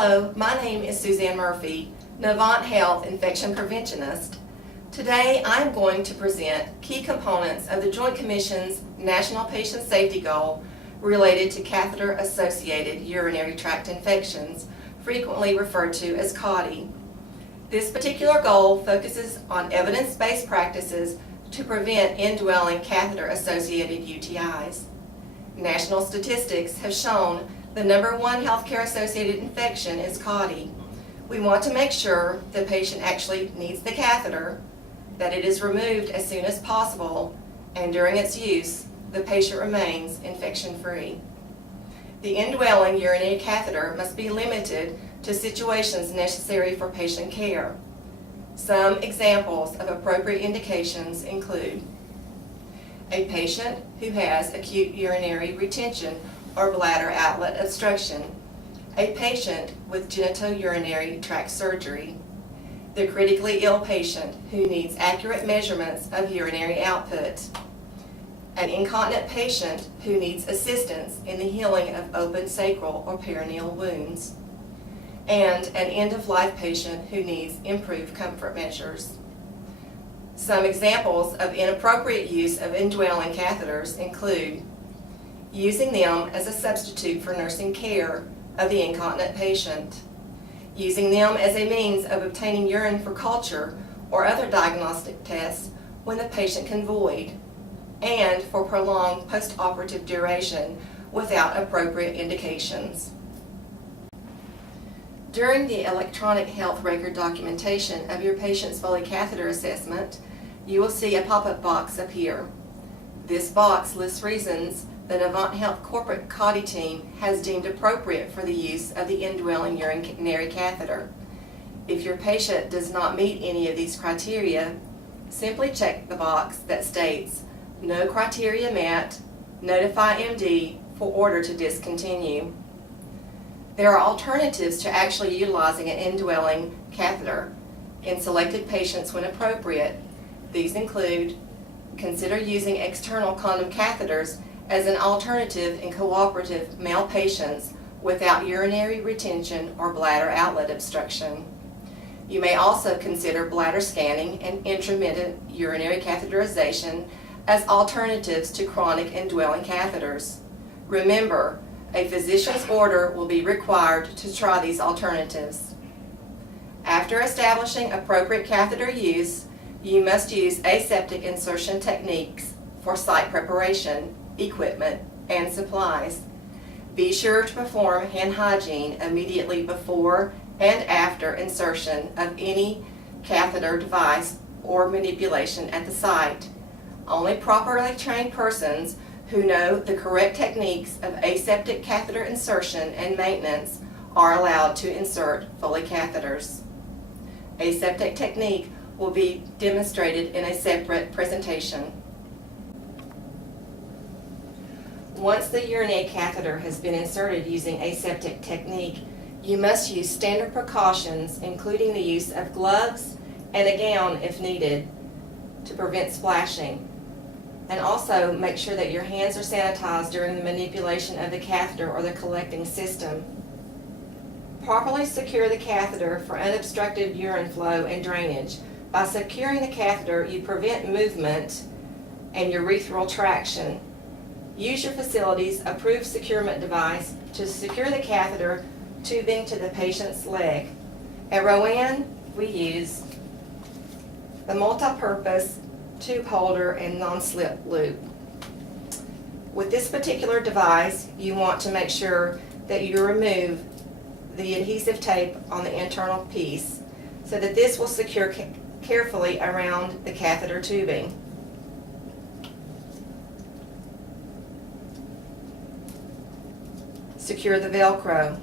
Hello, my name is Suzanne Murphy, Novant Health Infection Preventionist. Today I am going to present key components of the Joint Commission's National Patient Safety Goal related to catheter-associated urinary tract infections, frequently referred to as Cauti. This particular goal focuses on evidence-based practices to prevent indwelling catheter-associated UTIs. National statistics have shown the number one healthcare-associated infection is Cauti. We want to make sure the patient actually needs the catheter, that it is removed as soon as possible, and during its use, the patient remains infection-free. The indwelling urinary catheter must be limited to situations necessary for patient care. Some examples of appropriate indications include a patient who has acute urinary retention or bladder outlet obstruction, a patient with genitourinary tract surgery, the critically ill patient who needs accurate measurements of urinary output, an incontinent patient who needs assistance in the healing of open sacral or perineal wounds, and an end-of-life patient who needs improved comfort measures. Some examples of inappropriate use of indwelling catheters include using them as a substitute for nursing care of the incontinent patient, using them as a means of obtaining urine for culture or other diagnostic tests when the patient can void, and for prolonged post-operative duration without appropriate indications. During the electronic health record documentation of your patient's Foley catheter assessment, you will see a pop-up box appear. This box lists reasons the Novant Health corporate Cauti team has deemed appropriate for the use of the indwelling urinary catheter. If your patient does not meet any of these criteria, simply check the box that states, "No criteria met, notify MD for order to discontinue." There are alternatives to actually utilizing an indwelling catheter in selected patients when appropriate. These include consider using external condom catheters as an alternative in cooperative male patients without urinary retention or bladder outlet obstruction. You may also consider bladder scanning and intermittent urinary catheterization as alternatives to chronic indwelling catheters. Remember, a physician's order will be required to try these alternatives. After establishing appropriate catheter use, you must use aseptic insertion techniques for site preparation, equipment, and supplies. Be sure to perform hand hygiene immediately before and after insertion of any catheter device or manipulation at the site. Only properly trained persons who know the correct techniques of aseptic catheter insertion and maintenance are allowed to insert Foley catheters. Aseptic technique will be demonstrated in a separate presentation. Once the urinary catheter has been inserted using aseptic technique, you must use standard precautions, including the use of gloves and a gown if needed to prevent splashing. And also make sure that your hands are sanitized during the manipulation of the catheter or the collecting system. Properly secure the catheter for unobstructed urine flow and drainage. By securing the catheter, you prevent movement and urethral traction. Use your facility's approved securement device to secure the catheter tubing to the patient's leg. At Rowan, we use the multi-purpose tube holder and non-slip loop. With this particular device, you want to make sure that you remove the adhesive tape on the internal piece so that this will secure carefully around the catheter tubing. Secure the Velcro.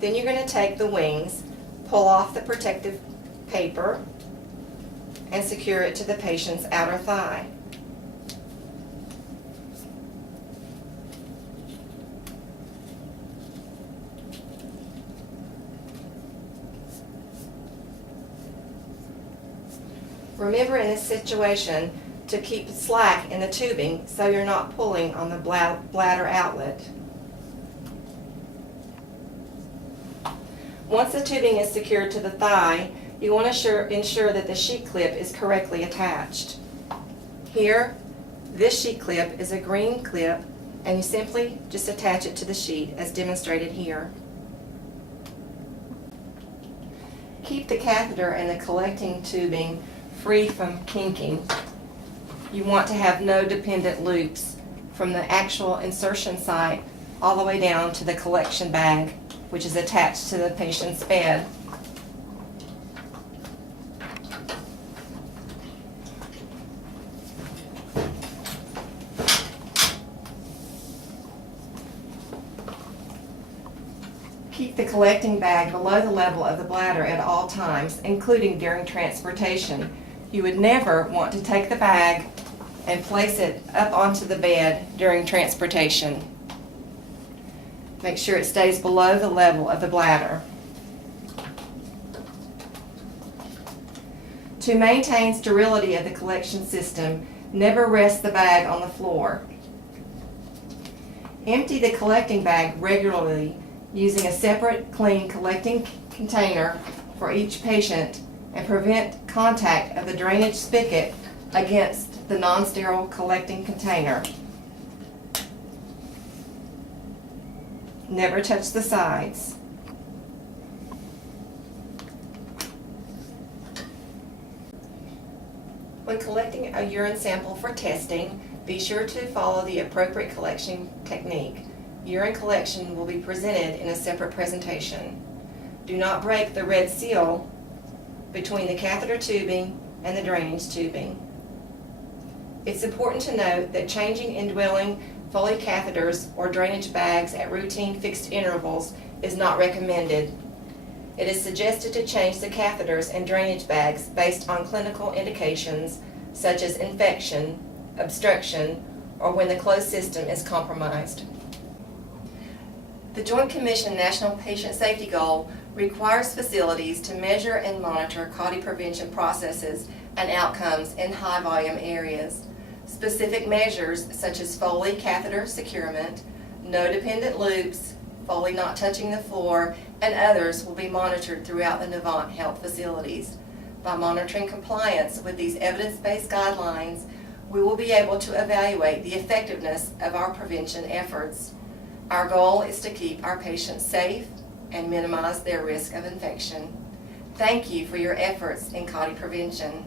Then you're going to take the wings, pull off the protective paper, and secure it to the patient's outer thigh. Remember in this situation to keep slack in the tubing so you're not pulling on the bladder outlet. Once the tubing is secured to the thigh, you want to ensure that the sheet clip is correctly attached. Here, this sheet clip is a green clip, and you simply just attach it to the sheet as demonstrated here. Keep the catheter and the collecting tubing free from kinking. You want to have no dependent loops from the actual insertion site all the way down to the collection bag, which is attached to the patient's bed. Keep the collecting bag below the level of the bladder at all times, including during transportation. You would never want to take the bag and place it up onto the bed during transportation. Make sure it stays below the level of the bladder. To maintain sterility of the collection system, never rest the bag on the floor. Empty the collecting bag regularly using a separate clean collecting container for each patient, and prevent contact of the drainage spigot against the non-sterile collecting container. Never touch the sides. When collecting a urine sample for testing, be sure to follow the appropriate collection technique. Urine collection will be presented in a separate presentation. Do not break the red seal between the catheter tubing and the drainage tubing. It's important to note that changing indwelling Foley catheters or drainage bags at routine fixed intervals is not recommended. It is suggested to change the catheters and drainage bags based on clinical indications such as infection, obstruction, or when the closed system is compromised. The Joint Commission National Patient Safety Goal requires facilities to measure and monitor Cauti prevention processes and outcomes in high-volume areas. Specific measures such as Foley catheter securement, no dependent loops, Foley not touching the floor, and others will be monitored throughout the Navant Health facilities. By monitoring compliance with these evidence-based guidelines, we will be able to evaluate the effectiveness of our prevention efforts. Our goal is to keep our patients safe and minimize their risk of infection. Thank you for your efforts in Cauti prevention.